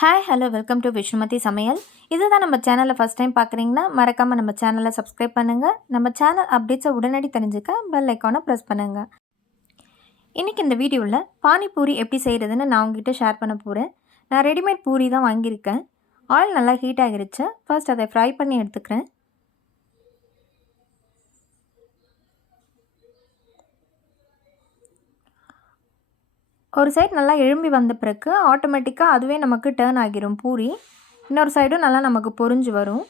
Hi hello welcome to Vishnumathi சமையல். இதுதான் நம்ம சேனலை ஃபஸ்ட் டைம் பார்க்குறீங்கன்னா மறக்காமல் நம்ம சேனலை சப்ஸ்கிரைப் பண்ணுங்கள். நம்ம சேனல் அப்டேட்ஸை உடனடி தெரிஞ்சுக்க பெல் ஐக்கானை ப்ரெஸ் பண்ணுங்கள். இன்றைக்கி இந்த வீடியோவில் பானிபூரி எப்படி செய்கிறதுன்னு நான் உங்ககிட்ட ஷேர் பண்ண போகிறேன். நான் ரெடிமேட் பூரி தான் வாங்கியிருக்கேன். ஆயில் நல்லா ஹீட் ஆகிருச்சு. ஃபர்ஸ்ட் அதை ஃப்ரை பண்ணி எடுத்துக்கிறேன். ஒரு சைடு நல்லா எழும்பி வந்த பிறகு ஆட்டோமேட்டிக்காக அதுவே நமக்கு டர்ன் ஆகிரும் பூரி. இன்னொரு சைடும் நல்லா நமக்கு பொரிஞ்சு வரும்.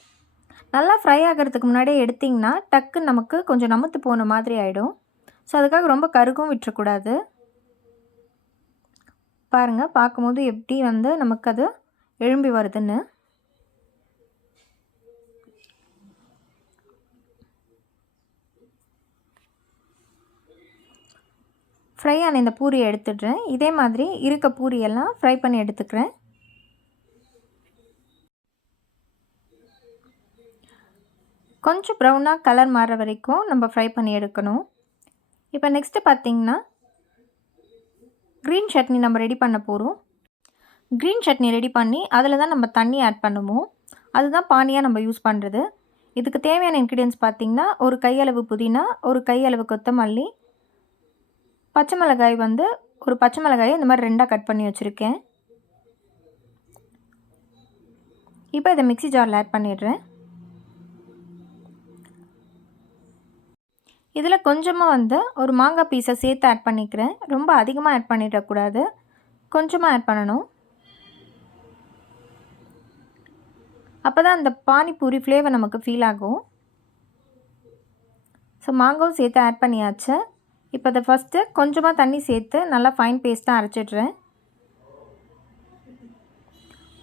நல்லா ஃப்ரை ஆகிறதுக்கு முன்னாடியே எடுத்திங்கன்னா டக்குன்னு நமக்கு கொஞ்சம் நமுத்து போன மாதிரி ஆகிடும். ஸோ அதுக்காக ரொம்ப கருகும் விட்டுறக்கூடாது. பாருங்கள், பார்க்கும்போது எப்படி நமக்கு அது எழும்பி வருதுன்னு. ஃப்ரை ஆன இந்த பூரியை எடுத்துடுறேன். இதே மாதிரி இருக்க பூரியெல்லாம் ஃப்ரை பண்ணி எடுத்துக்கிறேன். கொஞ்சம் ப்ரௌனாக கலர் மாறுற வரைக்கும் நம்ம ஃப்ரை பண்ணி எடுக்கணும். இப்போ நெக்ஸ்ட்டு பார்த்திங்கன்னா க்ரீன் சட்னி நம்ம ரெடி பண்ண போகிறோம். க்ரீன் சட்னி ரெடி பண்ணி அதில் தான் நம்ம தண்ணி ஆட் பண்ணுவோம். அதுதான் பானியாக நம்ம யூஸ் பண்ணுறது. இதுக்கு தேவையான இன்க்ரீடியன்ஸ் பார்த்திங்கன்னா ஒரு கையளவு புதினா, ஒரு கையளவு கொத்தமல்லி, பச்சை மிளகாய் ஒரு பச்சை மிளகாயை இந்த மாதிரி 2ஆக கட் பண்ணி வச்சுருக்கேன். இப்போ இதை மிக்ஸி ஜாரில் ஆட் பண்ணிடுறேன். இதில் கொஞ்சமாக ஒரு மாங்காய் பீஸை சேர்த்து ஆட் பண்ணிக்கிறேன். ரொம்ப அதிகமாக ஆட் பண்ணிடக்கூடாது, கொஞ்சமாக ஆட் பண்ணணும். அப்போ தான் அந்த பானிபூரி ஃப்ளேவர் நமக்கு ஃபீல் ஆகும். ஸோ மாங்காவும் சேர்த்து ஆட் பண்ணியாச்சு. இப்போ அதை ஃபஸ்ட்டு கொஞ்சமாக தண்ணி சேர்த்து நல்லா ஃபைன் பேஸ்ட்டாக அரைச்சிடுறேன்.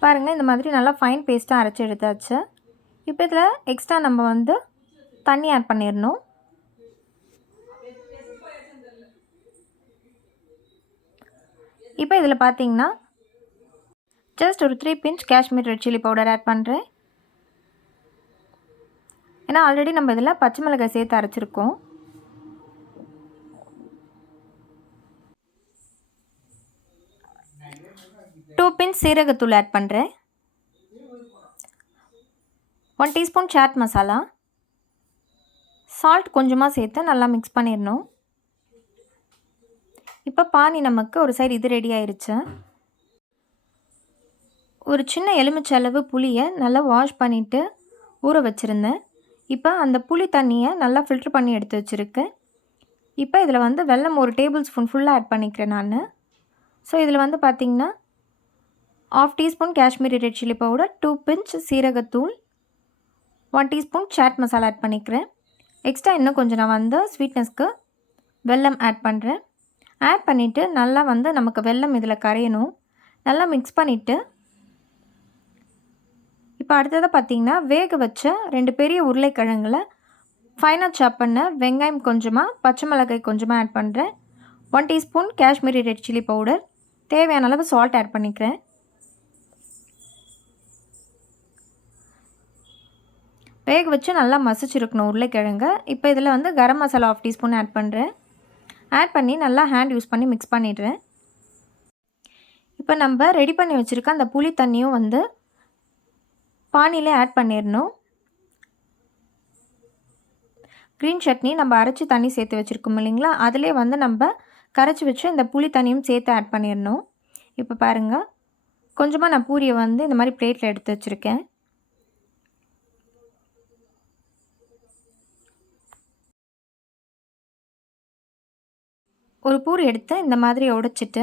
பாருங்கள், இந்த மாதிரி நல்லா ஃபைன் பேஸ்ட்டாக அரைச்சி எடுத்தாச்சு. இப்போ இதில் எக்ஸ்ட்ரா நம்ம தண்ணி ஆட் பண்ணிடணும். இப்போ இதில் பார்த்தீங்கன்னா ஜஸ்ட் ஒரு 3 pinch Kashmir red chilli powder add பண்ணுறேன். ஏன்னா ஆல்ரெடி நம்ம இதில் பச்சை மிளகாய் சேர்த்து அரைச்சிருக்கோம். பிஞ்ச் சீரகத்தூள் ஆட் பண்ணுறேன். 1 டீஸ்பூன் சாட் மசாலா, சால்ட் கொஞ்சமாக சேர்த்து நல்லா மிக்ஸ் பண்ணிடணும். இப்போ பானி நமக்கு ஒரு சைடு இது ரெடி ஆயிடுச்சு. ஒரு சின்ன எலுமிச்சை அளவு புளியை நல்லா வாஷ் பண்ணிவிட்டு ஊற வச்சுருந்தேன். இப்போ அந்த புளி தண்ணியை நல்லா ஃபில்ட்ரு பண்ணி எடுத்து வச்சுருக்கேன். இப்போ இதில் வெல்லம் ஒரு டேபிள் ஸ்பூன் ஃபுல்லாக ஆட் பண்ணிக்கிறேன் நான். ஸோ இதில் பார்த்திங்கன்னா 1/2 teaspoon Kashmiri red chilli powder, 2 pinch சீரகத்தூள், 1 டீஸ்பூன் சாட் மசாலா ஆட் பண்ணிக்கிறேன். எக்ஸ்ட்ரா இன்னும் கொஞ்சம் நான் ஸ்வீட்னஸ்க்கு வெல்லம் ஆட் பண்ணுறேன். ஆட் பண்ணிவிட்டு நல்லா நமக்கு வெல்லம் இதில் கரையணும். நல்லா மிக்ஸ் பண்ணிவிட்டு இப்போ அடுத்ததாக பார்த்திங்கன்னா வேக வச்ச 2 பெரிய உருளைக்கிழங்கில் ஃபைனாக சாப் பண்ண வெங்காயம் கொஞ்சமாக, பச்சை மிளகாய் கொஞ்சமாக ஆட் பண்ணுறேன். 1 teaspoon Kashmiri red chilli powder, தேவையான அளவு சால்ட் ஆட் பண்ணிக்கிறேன். வேக வச்சு நல்லா மசிச்சிருக்கணும் உருளைக்கிழங்க. இப்போ இதில் கரம் மசாலா 1/2 டீஸ்பூன் ஆட் பண்ணுறேன். ஆட் பண்ணி நல்லா ஹேண்ட் யூஸ் பண்ணி மிக்ஸ் பண்ணிடுறேன். இப்போ நம்ம ரெடி பண்ணி வச்சுருக்க அந்த புளி தண்ணியும் பானிலே ஆட் பண்ணிடணும். க்ரீன் சட்னி நம்ம அரைச்சி தண்ணி சேர்த்து வச்சுருக்கோம் இல்லைங்களா, அதிலே நம்ம கரைச்சி வச்சு இந்த புளி தண்ணியும் சேர்த்து ஆட் பண்ணிடணும். இப்போ பாருங்கள், கொஞ்சமாக நான் பூரியை இந்த மாதிரி பிளேட்டில் எடுத்து வச்சுருக்கேன். ஒரு பூரி எடுத்து இந்த மாதிரி உடைச்சிட்டு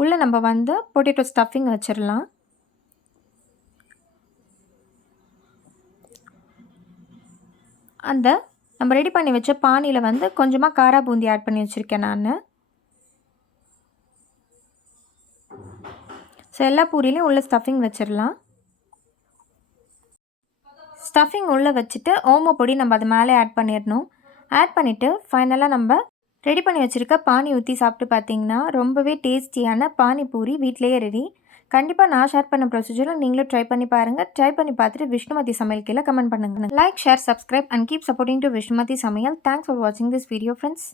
உள்ளே நம்ம பொட்டேட்டோ ஸ்டஃபிங் வச்சிடலாம். நம்ம ரெடி பண்ணி வச்ச பானியில் கொஞ்சமாக காரா பூந்தி ஆட் பண்ணி வச்சுருக்கேன் நான். ஸோ எல்லா பூரியிலையும் உள்ள ஸ்டஃபிங் வச்சிடலாம். ஸ்டஃபிங் உள்ளே வச்சுட்டு ஓம பொடி நம்ம அது மேலே ஆட் பண்ணிடணும். ஆட் பண்ணிவிட்டு ஃபைனலாக நம்ம ரெடி பண்ணி வச்சுருக்க பானி ஊற்றி சாப்பிட்டு பார்த்திங்கன்னா ரொம்பவே டேஸ்டியான பானிபூரி வீட்டிலேயே ரெடி. கண்டிப்பாக நான் ஷேர் பண்ண ப்ரொசீஜரை நீங்களும் ட்ரை பண்ணி பாருங்கள். ட்ரை பண்ணி பார்த்துட்டு விஷ்ணுமதி சமையல் கீழே கமெண்ட் பண்ணுங்கள். Like, share, subscribe and keep supporting to Vishnumathi சமையல். தேங்க்ஸ் ஃபார் வாட்சிங் திஸ் வீடியோ ஃப்ரெண்ட்ஸ்.